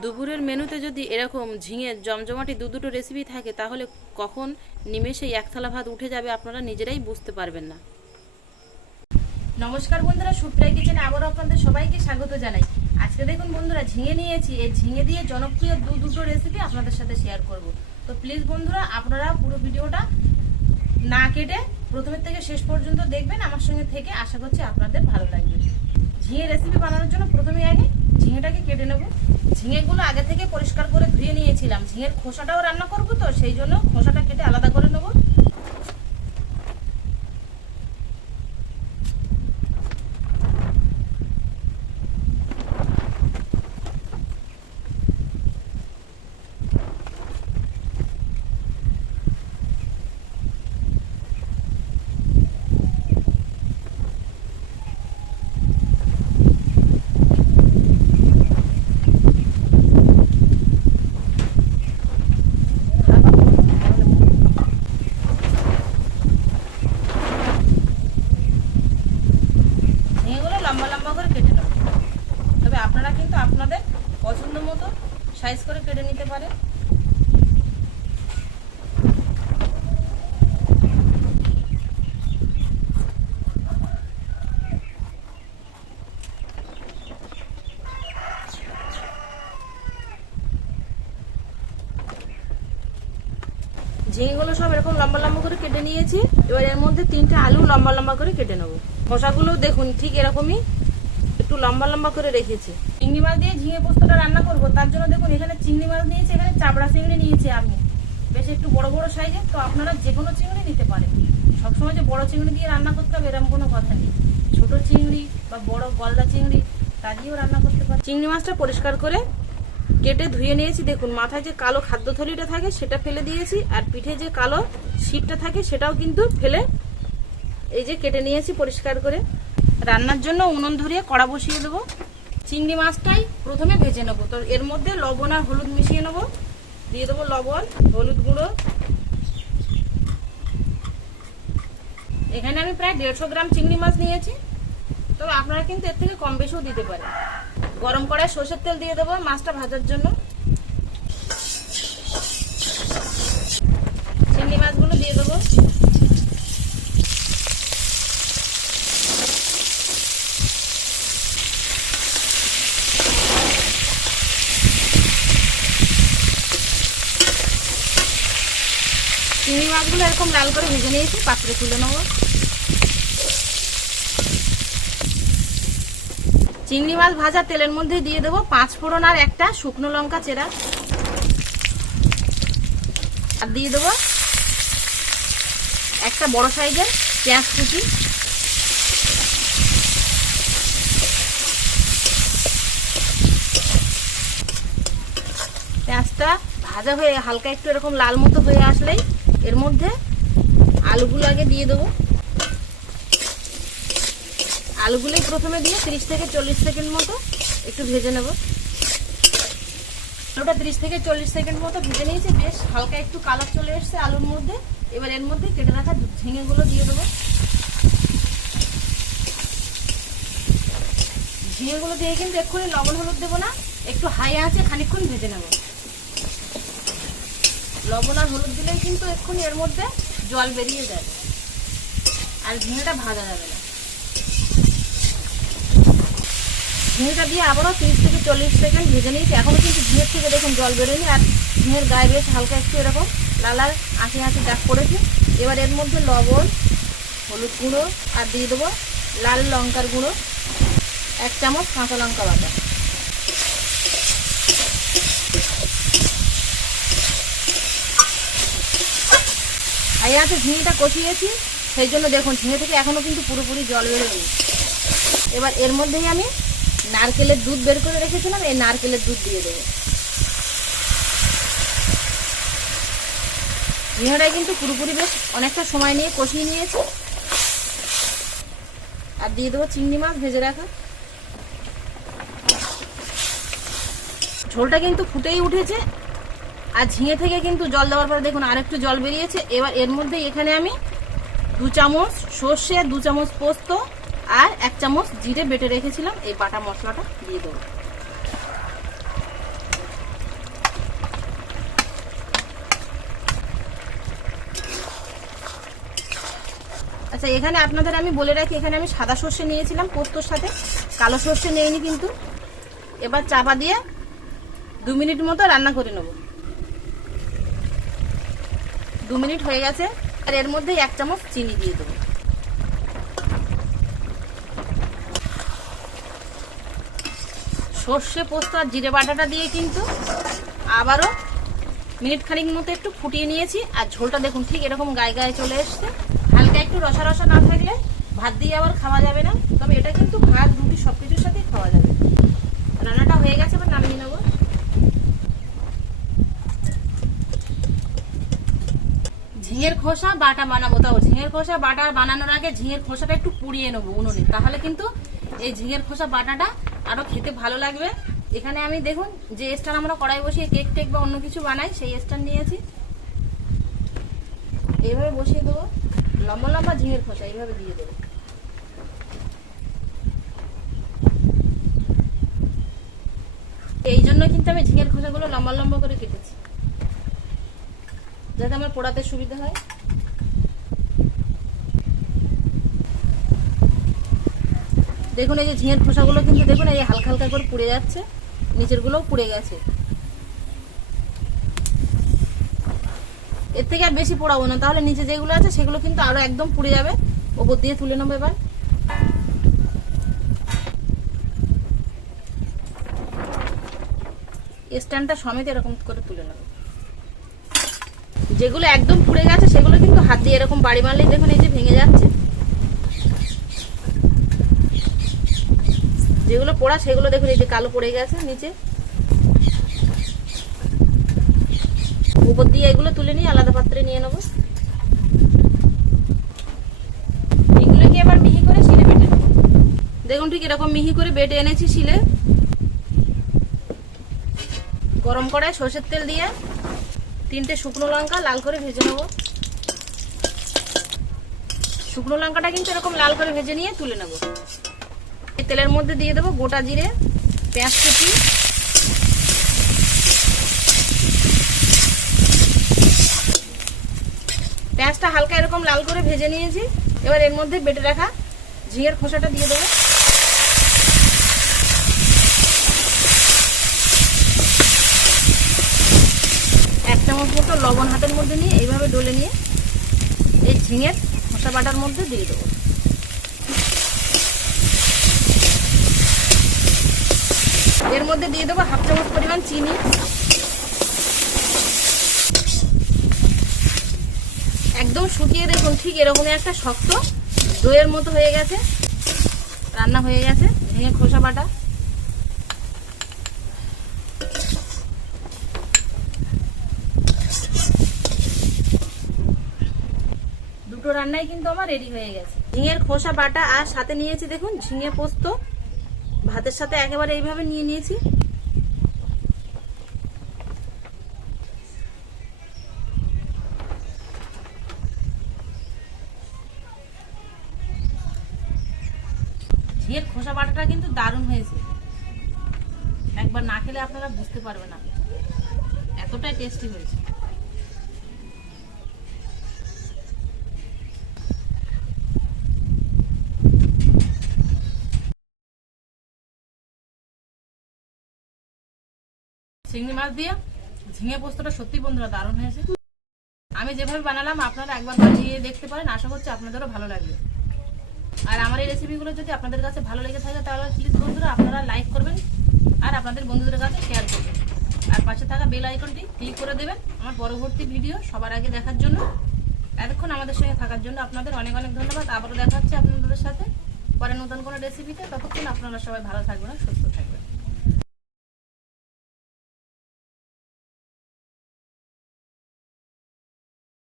দুপুরের মেনুতে যদি এরকম ঝিঙের জমজমাটি দুটো রেসিপি থাকে তাহলে কখন নিমেষেই এক থালা ভাত উঠে যাবে আপনারা নিজেরাই বুঝতে পারবেন না। নমস্কার বন্ধুরা, সুপ্রিয়া কিচেনে আবারও আপনাদের সবাইকে স্বাগত জানাই। আজকে দেখুন বন্ধুরা, ঝিঙে নিয়েছি। এই ঝিঙে দিয়ে জনপ্রিয় দুটো রেসিপি আপনাদের সাথে শেয়ার করব। তো প্লিজ বন্ধুরা, আপনারা পুরো ভিডিওটা না কেটে প্রথমের থেকে শেষ পর্যন্ত দেখবেন আমার সঙ্গে থেকে। আশা করছি আপনাদের ভালো লাগবে। ঝিঙে রেসিপি বানানোর জন্য প্রথমে আগে ঝিঙেটাকে কেটে নেব। ঝিঙেগুলো আগে থেকে পরিষ্কার করে ধুয়ে নিয়েছিলাম। ঝিঙের খোসাটাও রান্না করব, তো সেই জন্য খোসাটা কেটে আলাদা করে নেব। লম্বা লম্বা করে কেটে নেব, তবে আপনারা কিন্তু আপনাদের পছন্দ মতো সাইজ করে কেটে নিতে পারেন। ঝিঙেগুলো সব এরকম লম্বা লম্বা করে কেটে নিয়েছি। এবার এর মধ্যে 3টে আলু লম্বা লম্বা করে কেটে নেব। খোসাগুলো দেখুন ঠিক এরকমই একটু লম্বা লম্বা করে রেখেছি। চিংড়ি মাছ দিয়ে ঝিঙে পোস্তটা রান্না করব, তার জন্য দেখুন এখানে চিংড়ি মাছ নিয়েছি। এখানে চাবড়া চিংড়ি নিয়েছি আমি, বেশ একটু বড় বড় সাইজের। তো আপনারা যে কোনো চিংড়ি নিতে পারেন। সবসময় যে বড় চিংড়ি দিয়ে রান্না করতে হবে এরকম কোনো কথা নেই। ছোট চিংড়ি বা বড় গলদা চিংড়ি তা দিয়েও রান্না করতে পারেন। চিংড়ি মাছটা পরিষ্কার করে কেটে ধুয়ে নিয়েছি। দেখুন মাথায় যে কালো খাদ্য থলিটা থাকে সেটা ফেলে দিয়েছি, আর পিঠে যে কালো শীটটা থাকে সেটাও কিন্তু ফেলে এই যে কেটে নিয়েছি পরিষ্কার করে। রান্নার জন্য উনুন ধরিয়ে কড়া বসিয়ে দেবো। চিংড়ি মাছটাই প্রথমে ভেজে নেবো। তো এর মধ্যে লবণ আর হলুদ মিশিয়ে নেবো। দিয়ে দেবো লবণ, হলুদ গুঁড়ো। এখানে আমি প্রায় 150 গ্রাম চিংড়ি মাছ নিয়েছি, তবে আপনারা কিন্তু এর থেকে কম বেশিও দিতে পারেন। গরম কড়ায় সরষের তেল দিয়ে দেবো মাছটা ভাজার জন্য। চিংড়ি মাছগুলো দিয়ে দেবো। চিংড়ি মাছগুলো এরকম লাল করে ভেজে নিয়েছি, পাত্রে তুলে নেবো। চিংড়ি মাছ ভাজা তেলের মধ্যে দিয়ে দেবো 5 ফোড়ন আর একটা শুকনো লঙ্কা চেরা, আর দিয়ে দেবো একটা বড় সাইজের পেঁয়াজ কুচি। পেঁয়াজটা ভাজা হয়ে হালকা একটু এরকম লাল মতো হয়ে আসলেই এর মধ্যে আলুগুলো আগে দিয়ে দেবো। আলুগুলোই প্রথমে দিয়ে 30 থেকে 40 সেকেন্ড মতো একটু ভেজে নেব। আলুটা 30 থেকে 40 সেকেন্ড মতো ভেজে নিয়েছি, বেশ হালকা একটু কালার চলে এসছে আলুর মধ্যে। এবার এর মধ্যে কেটে রাখা ঝিঙেগুলো দিয়ে দেবো। ঝিঙেগুলো দিয়ে কিন্তু এক্ষুনি লবণ হলুদ দেবো না, একটু হাই আঁচে খানিকক্ষণ ভেজে নেব। লবণ আর হলুদ দিলেই কিন্তু এক্ষুনি এর মধ্যে জল বেরিয়ে যাবে আর ঝিঙেটা ভাজা যাবে না। ঝিঙেটা দিয়ে আবারও 30 থেকে 40 সেকেন্ড ভেজে নিয়েছি। এখনো কিন্তু ঝিঙের থেকে দেখুন জল বেরোয়নি, আর ঝিঙের গায়ে বেশ হালকা একটু এরকম লাল লাল আঁচে আঁচে দাগ পড়েছে। এবার এর মধ্যে লবণ, হলুদ গুঁড়ো আর দিয়ে দেবো লাল লঙ্কার গুঁড়ো, 1 চামচ কাঁচা লঙ্কা বাটা। হাই আঁচে ঝিঙেটা কষিয়েছি, সেই জন্য দেখুন ঝিঙে থেকে এখনো কিন্তু পুরোপুরি জল বেরোয়নি। এবার এর মধ্যেই আমি নারকেলের দুধ বের করে রেখেছিলাম, এই নারকেলের দুধ দিয়ে দেবো। ঝিঙেটাই কিন্তু পুরোপুরি বেশ অনেকটা সময় নিয়ে কষিয়ে নিয়েছি। আর দিয়ে দেবো চিংড়ি মাছ ভেজে রাখা। ঝোলটা কিন্তু ফুটেই উঠেছে, আর ঝিঙে থেকে কিন্তু জল দেওয়ার পরে দেখুন আর একটু জল বেরিয়েছে। এবার এর মধ্যে এখানে আমি 2 চামচ সর্ষে, 2 চামচ পোস্ত আর 1 চামচ জিরে বেটে রেখেছিলাম, এই বাটা মশলাটা দিয়ে দেবো। আচ্ছা, এখানে আপনাদের আমি বলে রাখি, এখানে আমি সাদা সর্ষে নিয়েছিলাম পোস্তর সাথে, কালো সর্ষে নেইনি কিন্তু। এবার চাপা দিয়ে 2 মিনিট মতো রান্না করে নেব। 2 মিনিট হয়ে গেছে। আর এর মধ্যে 1 চামচ চিনি দিয়ে দেবো। সর্ষে পোস্ত আর জিরে বাটাটা দিয়ে কিন্তু আবারও মিনিট খানিক মতো একটু ফুটিয়ে নিয়েছি। আর ঝোলটা দেখুন ঠিক এরকম গায়ে গায়ে চলে এসছে। হালকা একটু রসা রসা না থাকলে ভাত দিয়ে আবার খাওয়া যাবে না, তবে এটা কিন্তু ভাত রুটি সবকিছুর সাথেই খাওয়া যাবে। রান্নাটা হয়ে গেছে, এবার নামিয়ে নেবো। ঝিঙের খোসা বাটা বানাবো, তাও ঝিঙের খোসা বাটা বানানোর আগে ঝিঙের খোসাটা একটু পুড়িয়ে নেবো উনুনে, তাহলে কিন্তু এই ঝিঙের খোসা বাটাটা আরো খেতে ভালো লাগবে। এখানে আমি দেখুন যে স্ট্যান্ড আমরা কড়াই বসিয়ে কেক টেক বা অন্য কিছু বানাই, সেই স্ট্যান্ড নিয়েছি। এইভাবে বসিয়ে দেবো, লম্বা লম্বা ঝিঙের খোসা এইভাবে দিয়ে দেবো। এই জন্য কিন্তু আমি ঝিঙের খোসাগুলো লম্বা লম্বা করে কেটেছি, যাতে আমার পোড়াতে সুবিধা হয়। দেখুন এই যে ঝিঙের খোসাগুলো কিন্তু দেখুন এই হালকা হালকা করে পুড়ে যাচ্ছে, নিচের গুলোও পুড়ে গেছে। এর থেকে আর বেশি পোড়াবো না, তাহলে নিচে যেগুলো আছে সেগুলো কিন্তু আরো একদম পুড়ে যাবে। ওপর দিয়ে তুলে নেবো। এবার স্ট্যান্ডটা সমেত এরকম করে তুলে নেবো। যেগুলো একদম পুড়ে গেছে সেগুলো কিন্তু হাত দিয়ে এরকম বাড়ি মারলেই দেখুন এই যে ভেঙে যাচ্ছে। যেগুলো পোড়া সেগুলো দেখুন এই যে কালো পড়ে গেছে নিচে। উপর দিয়ে এগুলো তুলে নিয়ে আলাদা পাত্রে নিয়ে নেবো। এগুলোকে এবার মিহি করে শিলে বেটে নেবো। দেখুন ঠিক এরকম মিহি করে বেটে এনেছি শিলে। গরম কড়ায় সরষের তেল দিয়ে 3টে শুকনো লঙ্কা লাল করে ভেজে নেবো। শুকনো লঙ্কাটা কিন্তু এরকম লাল করে ভেজে নিয়ে তুলে নেবো। এই তেলের মধ্যে দিয়ে দেবো গোটা জিরে, পেঁয়াজ কুচি, পেঁয়াজটা হালকা এরকম লাল করে ভেজে নিয়েছি। এবার এর মধ্যে বেটে রাখা ঝিঙের খোসাটা দিয়ে দেবো। এক চামচ মতো লবণ হাতের মধ্যে নিয়ে এইভাবে ডলে নিয়ে এই ঝিঙের খোসা বাটার মধ্যে দিয়ে দেবো। এর মধ্যে দিয়ে দেবো 1/2 চামচ পরিমাণ চিনি। একদম শুকিয়ে দেখুন ঠিক এরকমই একটা শক্ত দইয়ের মতো হয়ে গেছে। রান্না হয়ে গেছে ঝিঙে খোসা বাটা। দুটো রান্নাই কিন্তু আমার রেডি হয়ে গেছে। ঝিঙের খোসা বাটা আর সাথে নিয়েছি দেখুন ঝিঙে পোস্ত, ভাতের সাথে একেবারে এইভাবে নিয়ে নিয়েছি। ঝিঙের খোসা বাটাটা কিন্তু দারুণ হয়েছে, একবার না খেলে আপনারা বুঝতে পারবেন না, এতটাই টেস্টি হয়েছে। চিংড়ি মাছ দিয়ে ঝিঙে পোস্তটা সত্যি বন্ধুরা দারুণ হয়েছে। আমি যেভাবে বানালাম আপনারা একবার বানিয়ে দেখতে পারেন, আশা করছি আপনাদেরও ভালো লাগবে। আর আমার এই রেসিপিগুলো যদি আপনাদের কাছে ভালো লেগে থাকে তাহলে প্লিজ বন্ধুরা আপনারা লাইক করবেন আর আপনাদের বন্ধুদের কাছে শেয়ার করবেন। আর পাশে থাকা বেল আইকনটি ক্লিক করে দেবেন আমার পরবর্তী ভিডিও সবার আগে দেখার জন্য। এতক্ষণ আমাদের সঙ্গে থাকার জন্য আপনাদের অনেক অনেক ধন্যবাদ। আবারও দেখা হচ্ছে আপনাদের সাথে পরে নতুন কোনো রেসিপিতে। ততক্ষণ আপনারা সবাই ভালো থাকবেন, সুস্থ থাকবেন।